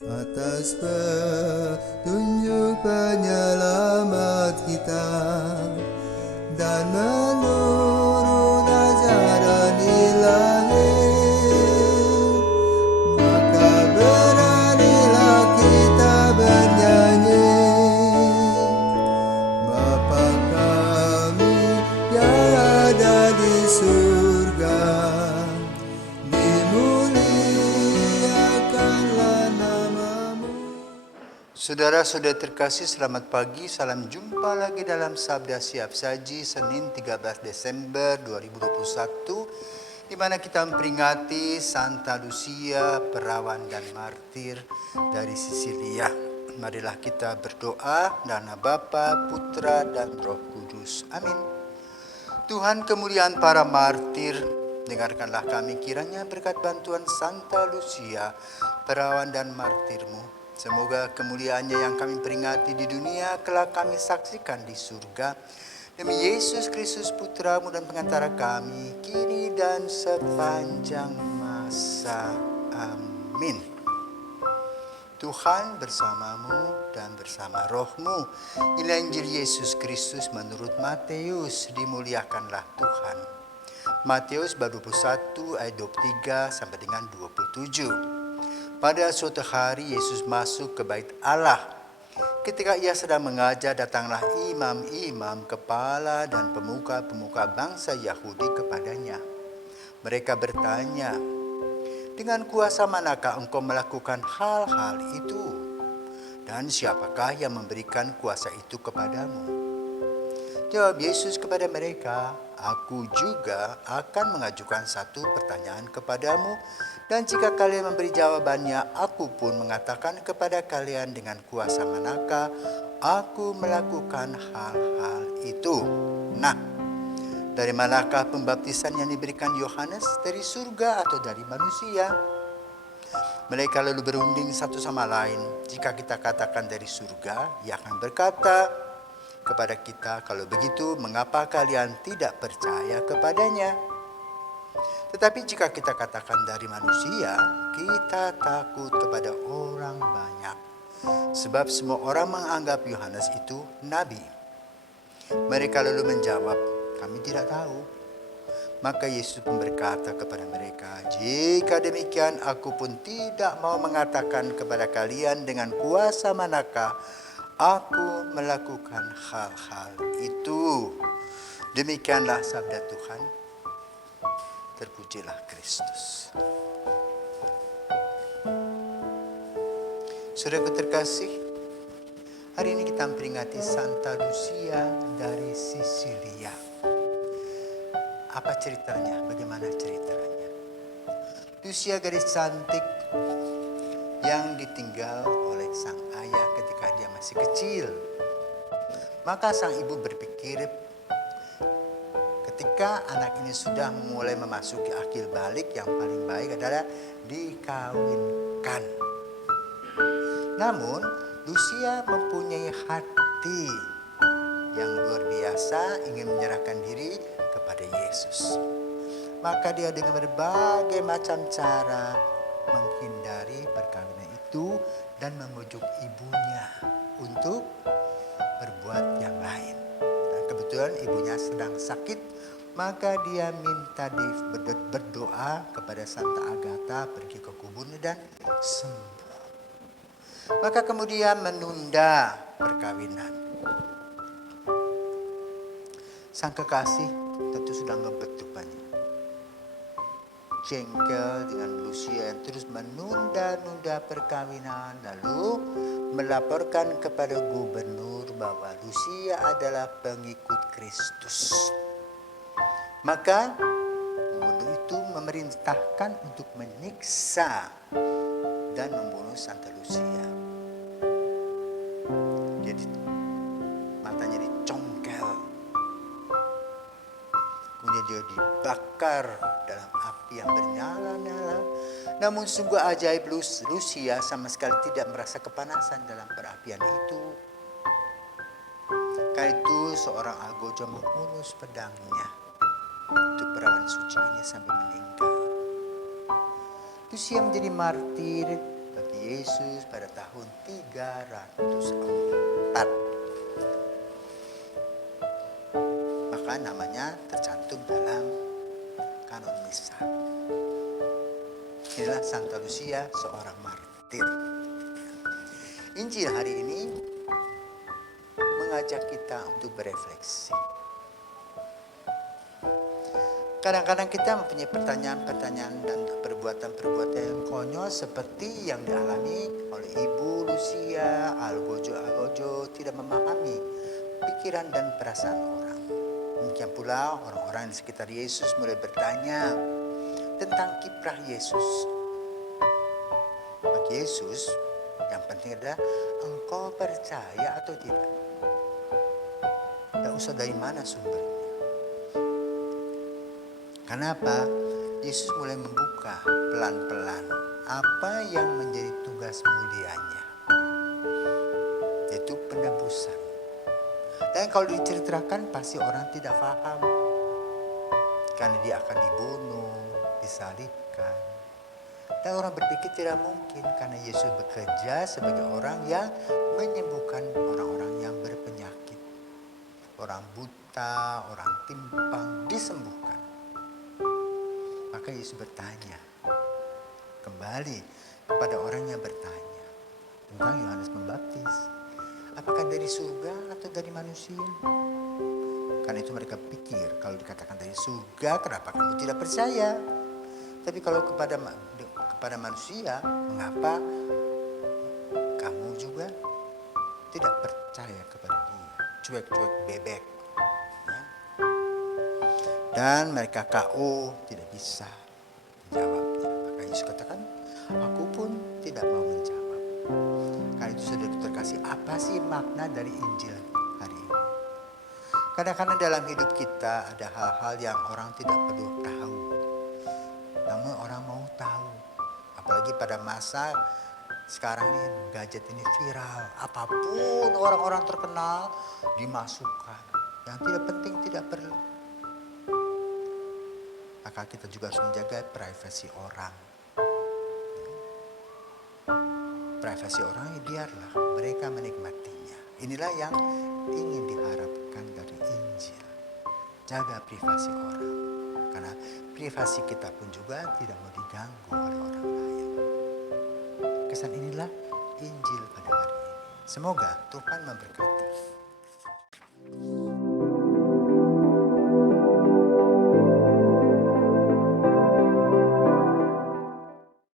Atas petunjuk penyelamat kita dan menurut ajaran ilahi, maka beranilah kita bernyanyi. Bapa kami yang ada di surga, dimuliakanlah namamu. Saudara-saudara terkasih, selamat pagi. Salam jumpa lagi dalam Sabda Siap Saji Senin 13 Desember 2021, di mana kita memperingati Santa Lucia, perawan dan martir dari Sisilia. Marilah kita berdoa, nama Bapa, Putra, dan Roh Kudus. Amin. Tuhan, kemuliaan para martir, dengarkanlah kami kiranya berkat bantuan Santa Lucia, perawan dan martirmu. Semoga kemuliaannya yang kami peringati di dunia kelak kami saksikan di surga. Demi Yesus Kristus Putramu dan pengantara kami, kini dan sepanjang masa. Amin. Tuhan bersamamu dan bersama rohmu. Inilah Injil Yesus Kristus menurut Matius. Dimuliakanlah Tuhan. Matius bab 21 ayat 23 sampai dengan 27. Pada suatu hari Yesus masuk ke bait Allah. Ketika ia sedang mengajar, datanglah imam-imam, kepala dan pemuka-pemuka bangsa Yahudi kepadanya. Mereka bertanya, "Dengan kuasa manakah engkau melakukan hal-hal itu? Dan siapakah yang memberikan kuasa itu kepadamu?" Jawab Yesus kepada mereka, "Aku juga akan mengajukan satu pertanyaan kepadamu, dan jika kalian memberi jawabannya, aku pun mengatakan kepada kalian dengan kuasa manakah aku melakukan hal-hal itu." Nah, dari manakah pembaptisan yang diberikan Yohanes? Dari surga atau dari manusia? Mereka lalu berunding satu sama lain. Jika kita katakan dari surga, ia akan berkata kepada kita, "Kalau begitu, mengapa kalian tidak percaya kepadanya?" Tetapi jika kita katakan dari manusia, kita takut kepada orang banyak, sebab semua orang menganggap Yohanes itu nabi. Mereka lalu menjawab, "Kami tidak tahu." Maka Yesus pun berkata kepada mereka, "Jika demikian, aku pun tidak mau mengatakan kepada kalian dengan kuasa manakah aku melakukan hal-hal itu." Demikianlah sabda Tuhan. Terpujilah Kristus. Saudaraku terkasih, hari ini kita memperingati Santa Lucia dari Sisilia. Apa ceritanya? Bagaimana ceritanya? Lucia gadis cantik yang ditinggal oleh sang ayah ketika dia masih kecil. Maka sang ibu berpikir, ketika anak ini sudah mulai memasuki akil balik, yang paling baik adalah dikawinkan. Namun, Lucia mempunyai hati yang luar biasa, ingin menyerahkan diri kepada Yesus. Maka dia dengan berbagai macam cara menghindari perkawinan itu dan membujuk ibunya untuk berbuat yang lain. Dan kebetulan ibunya sedang sakit, maka dia minta berdoa kepada Santa Agatha, pergi ke kuburnya dan sembuh. Maka kemudian menunda perkawinan. Sang kekasih tentu sudah ngebet-rupanya, jengkel dengan Lucia yang terus menunda-nunda perkawinan, lalu melaporkan kepada gubernur bahwa Lucia adalah pengikut Kristus. Maka gubernur itu memerintahkan untuk menyiksa dan membunuh Santa Lucia. Jadi matanya dicongkel, kemudian dia dibakar dalam api yang bernyala-nyala. Namun sungguh ajaib, Lucia sama sekali tidak merasa kepanasan dalam perapian itu. Karena itu seorang algojo menghunus pedangnya untuk perawan suci ini sampai meninggal. Lucia menjadi martir bagi Yesus pada tahun 304. Maka namanya tercantum dalam kanon misa. Inilah Santa Lucia, seorang martir. Injil hari ini mengajak kita untuk berefleksi. Kadang-kadang kita mempunyai pertanyaan-pertanyaan dan perbuatan-perbuatan yang konyol seperti yang dialami oleh Ibu Lucia. Algojo tidak memahami pikiran dan perasaan orang. Demikian pula orang-orang di sekitar Yesus mulai bertanya tentang kiprah Yesus. Bagi Yesus, yang penting adalah engkau percaya atau tidak. Tidak usah dari mana sumbernya. Kenapa? Yesus mulai membuka pelan-pelan apa yang menjadi tugas mulianya, yaitu penebusan. Dan kalau diceritakan pasti orang tidak paham, karena dia akan dibunuh, disalibkan. Dan orang berpikir tidak mungkin karena Yesus bekerja sebagai orang yang menyembuhkan orang-orang yang berpenyakit. Orang buta, orang timpang disembuhkan. Maka Yesus bertanya kembali kepada orang yang bertanya tentang Yohanes Pembaptis. Apakah dari surga atau dari manusia? Karena itu mereka pikir kalau dikatakan dari surga, kenapa kamu tidak percaya? Tapi kalau kepada manusia, mengapa kamu juga tidak percaya kepada dia? Cuek-cuek bebek. Ya? Dan mereka KO tidak bisa menjawabnya. Maka Yesus katakan, aku pun tidak mau menjawab. Karena itu saudara terkasih, apa sih makna dari Injil hari ini? Kadang-kadang dalam hidup kita ada hal-hal yang orang tidak perlu tahu. Namun orang mau tahu. Apalagi pada masa sekarang ini gadget ini viral. Apapun orang-orang terkenal dimasukkan. Yang tidak penting tidak perlu. Maka kita juga harus menjaga privasi orang. Privasi orang biarlah mereka menikmatinya. Inilah yang ingin diharapkan dari Injil. Jaga privasi orang. Karena privasi kita pun juga tidak mau diganggu oleh orang lain. Kesan inilah Injil pada hari ini. Semoga Tuhan memberkati.